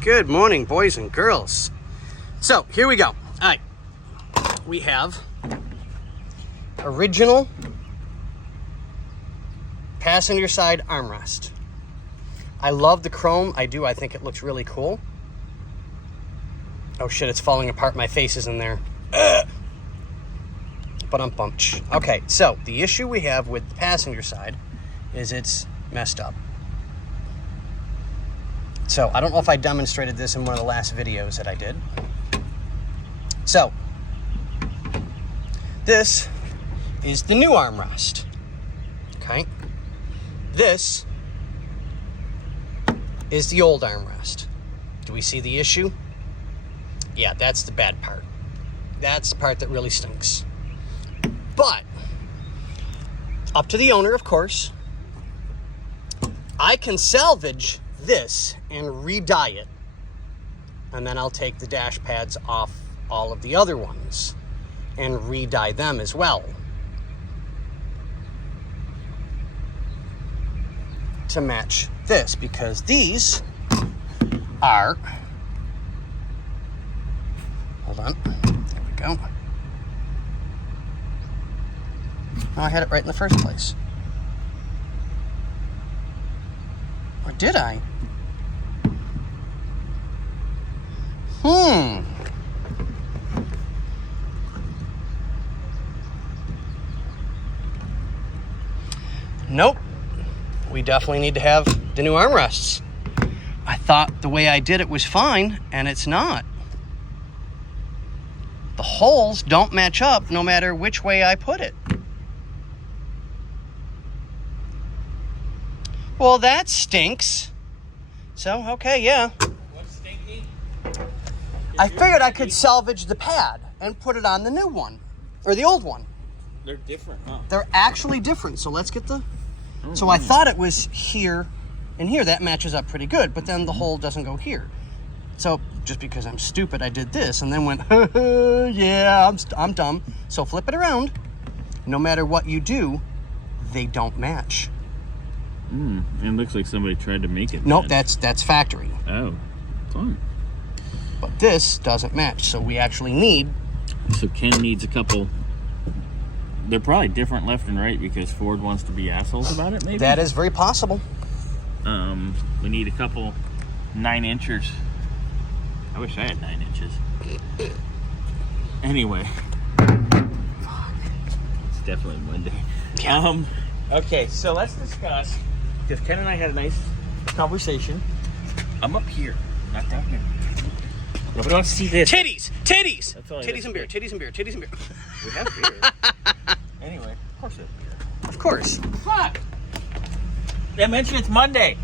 Good morning, boys and girls. So, here we go. All right. We have original passenger side armrest. I love the chrome. I do. I think it looks really cool. Oh shit, it's falling apart. My face is in there. But I'm bumped. Okay, so the issue we have with the passenger side is it's messed up. So I don't know if I demonstrated this in one of the last videos that I did. So this is the new armrest. Okay. This is the old armrest. Do we see the issue? Yeah, that's the bad part. That's the part that really stinks. But up to the owner, of course. I can salvage this and re-dye it, and then I'll take the dash pads off all of the other ones and re-dye them as well to match this, because these are, hold on, there we go. Oh, I had it right in the first place. Or did I? Nope. We definitely need to have the new armrests. I thought the way I did it was fine, and it's not. The holes don't match up no matter which way I put it. Well, that stinks. So, okay, yeah. What's stinky? I figured I could salvage the pad and put it on the new one, or the old one. They're different, huh? They're actually different. So let's get the... So I thought it was here and here. That matches up pretty good, but then the hole doesn't go here. So just because I'm stupid, I did this and then went, yeah, I'm dumb. So flip it around. No matter what you do, they don't match. It looks like somebody tried to make it. Nope, that's factory. Oh, fun. But this doesn't match, so we actually need... So Ken needs a couple... They're probably different left and right because Ford wants to be assholes about it, maybe? That is very possible. We need a couple 9-inchers. I wish I had 9 inches. Anyway. It's definitely Monday. Yeah. Okay, so let's discuss, because Ken and I had a nice conversation. I'm up here, not down here. Nobody wants to see this. Titties! Titties! That's all Titties and beer, titties and beer, titties and beer. We have beer. Anyway, of course we have beer. Of course. Fuck! They mentioned it's Monday.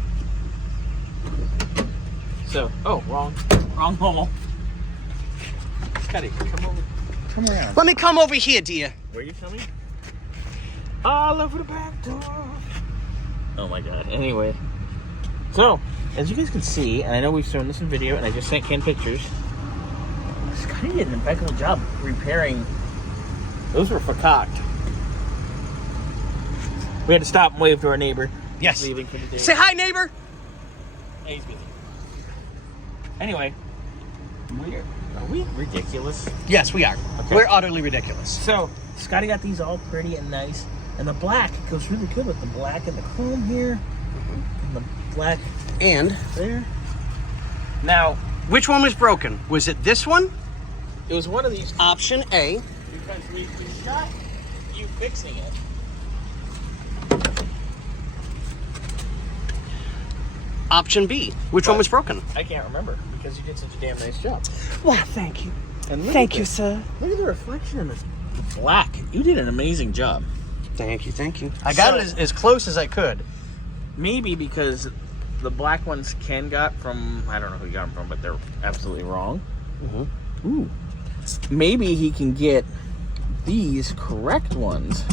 So, oh, wrong hole. Scotty, come around. Let me come over here, dear. Where are you coming? All over the back door. Oh my god. Anyway. So, as you guys can see, and I know we've shown this in video, and I just sent Ken pictures, Scotty did an impeccable job repairing. Those were fucked. We had to stop and wave to our neighbor. Yes. Leaving for the day. Say hi, neighbor. Hey, he's busy. Anyway, are we ridiculous? Yes, we are. Okay. We're utterly ridiculous. So, Scotty got these all pretty and nice. And the black goes really good with the black and the chrome here. And the black And there. Now, which one was broken? Was it this one? it was one of these two, Option A. because we shot you fixing it. Option B. Which one was broken? I can't remember because you did such a damn nice job. Well, thank you. And look Thank at you, this. sir. Look at the reflection in this black. You did an amazing job. Thank you, thank you. I got it as close as I could. Maybe because the black ones Ken got from, I don't know who he got them from, but they're absolutely wrong. Mm-hmm. Ooh. Maybe he can get these correct ones.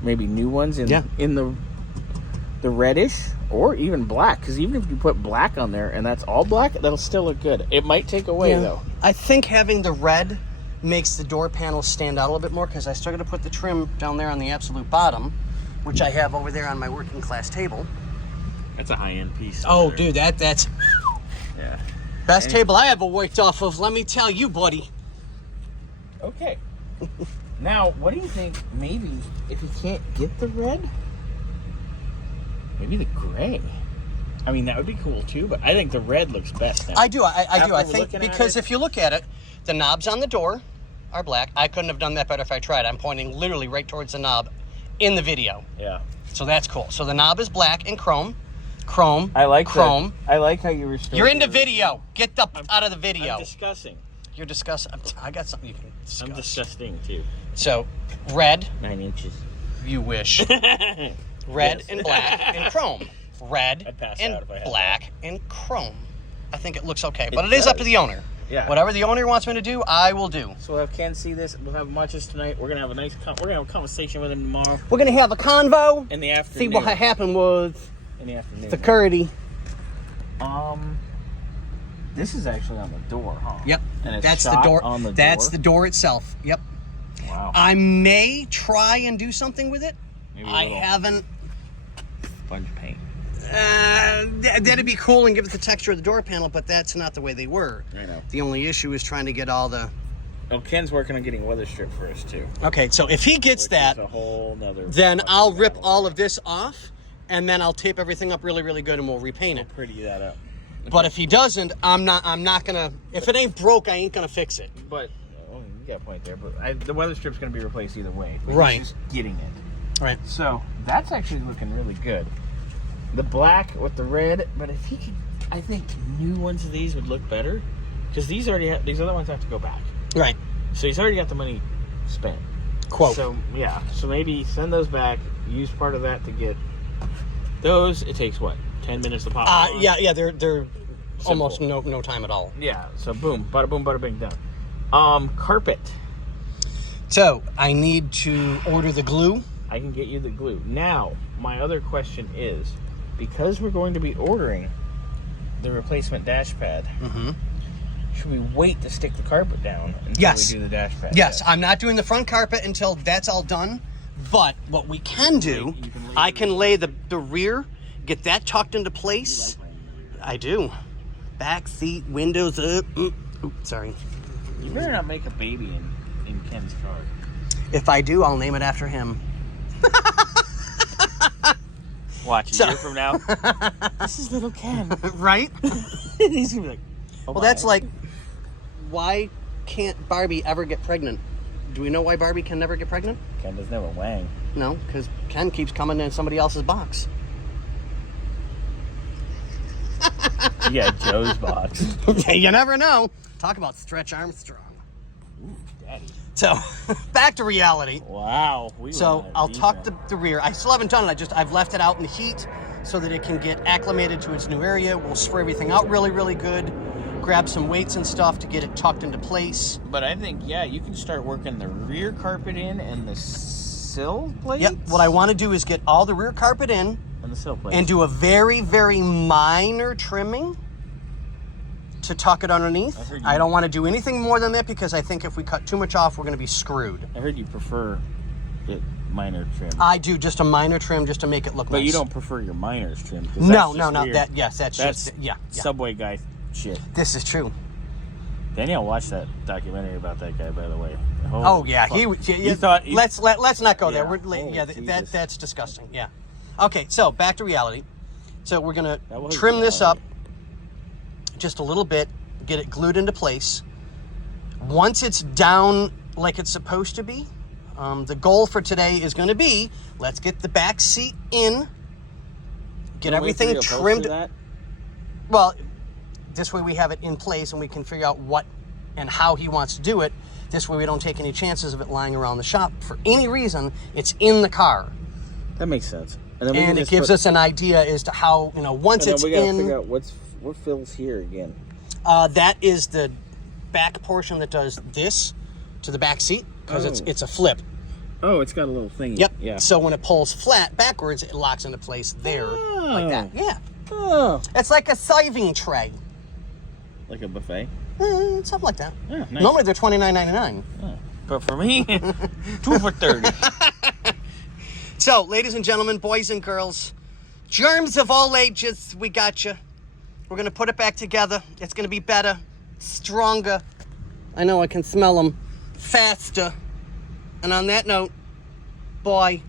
Maybe new ones in the reddish or even black. Because even if you put black on there and that's all black, that'll still look good. It might take away though. I think having the red makes the door panels stand out a little bit more, because I still got to put the trim down there on the absolute bottom, which I have over there on my working class table. That's a high-end piece. Oh, dude, that's Best table I ever worked off of, let me tell you, buddy. Okay. Now, what do you think, maybe, if you can't get the red, maybe the gray? I mean, that would be cool, too, but I think the red looks best now. I do. I do. I After think looking at because it- if you look at it, the knobs on the door are black. I couldn't have done that better if I tried. I'm pointing literally right towards the knob in the video. Yeah. So that's cool. So the knob is black and chrome. Chrome. I like chrome. I like how you restored. You're into video. Get out of the video. I'm discussing. You're disgusting. I got something you can discuss. I'm disgusting, too. So, red. 9 inches. You wish. Red and black and chrome. Red I'd pass and out if I had black and chrome. I think it looks okay, but it is up to the owner. Yeah. Whatever the owner wants me to do, I will do. So we'll have Ken see this. We'll have munches tonight. We're gonna have a conversation with him tomorrow We're gonna have a convo. in the afternoon. See what happened was in the afternoon. security. This is actually on the door, huh? Yep. And it's that's the shot door. on the That's door? the door itself. Yep. Wow. I may try and do something with it. Maybe a I little haven't. sponge paint. That'd be cool and give it the texture of the door panel, but that's not the way they were. I know. The only issue is trying to get all the. Oh, Ken's working on getting weather strip for us too. Okay, so if he gets Which that, is a whole nother. then fucking I'll rip battle. all of this off, and then I'll tape everything up really, really good, and we'll repaint it. Pretty that up. But if he doesn't, I'm not gonna. If it ain't broke, I ain't gonna fix it. But you got a point there. But the weather strip's gonna be replaced either way. But Right. He's just getting it. Right. So that's actually looking really good. The black with the red, but if he could, I think new ones of these would look better, because these other ones have to go back. Right. So he's already got the money spent. Quote. So yeah. So maybe send those back. Use part of that to get those. It takes what, 10 minutes to pop. on? Yeah. They're almost no time at all. Yeah. So boom, bada bing, done. Carpet. So I need to order the glue. I can get you the glue. Now, my other question is, because we're going to be ordering the replacement dash pad, should we wait to stick the carpet down until Yes. we do the dash pad? Yes, I'm not doing the front carpet until that's all done. But what we can do, I can lay the rear, get that tucked into place. I do. Back seat, windows up. Sorry. You better not make a baby in Ken's car. If I do, I'll name it after him. Watch, a year from now, this is little Ken. Right? He's gonna be like, oh, Well, that's like, why can't Barbie ever get pregnant? Do we know why Barbie can never get pregnant? Ken doesn't have a wang. No, because Ken keeps coming in somebody else's box. Yeah, Joe's box. You never know. Talk about Stretch Armstrong. Ooh, daddy. So, back to reality. Wow. So I'll tuck the rear. I still haven't done it. I've left it out in the heat so that it can get acclimated to its new area. We'll spray everything out really, really good. Grab some weights and stuff to get it tucked into place. But I think, yeah, you can start working the rear carpet in and the sill plates. Yep. What I want to do is get all the rear carpet in And the sill plates. and do a very, very minor trimming to tuck it underneath. I don't want to do anything more than that because I think if we cut too much off, we're going to be screwed. I heard you prefer it minor trim. I do just a minor trim just to make it look nice. But you don't prefer your minors trim. 'Cause No. that's just weird. That's just, yeah. Subway guy shit. This is true. Danielle watched that documentary about that guy, by the way. Oh yeah, fuck. he thought let's not go there. Yeah. That's disgusting. Yeah. Okay, so back to reality. So we're gonna That was trim this up reality. just a little bit, get it glued into place. Once it's down like it's supposed to be, the goal for today is going to be let's get the back seat in, get everything trimmed. Well, this way we have it in place and we can figure out what and how he wants to do it. This way we don't take any chances of it lying around the shop for any reason. It's in the car. That makes sense. And, then we And can it just gives us an idea as to how, once and it's then we gotta in. figure out what fills here again. That is the back portion that does this to the back seat because it's a flip. Oh, it's got a little thing. Yep. Yeah. So when it pulls flat backwards, it locks into place there like that. Yeah. Oh. It's like a siving tray. Like a buffet. Something like that. Yeah, nice. Normally they're $29.99. Oh. But for me, 2 for $30. So, ladies and gentlemen, boys and girls, germs of all ages, we got you. We're gonna put it back together. It's gonna be better, stronger. I know I can smell them. Faster. And on that note, bye.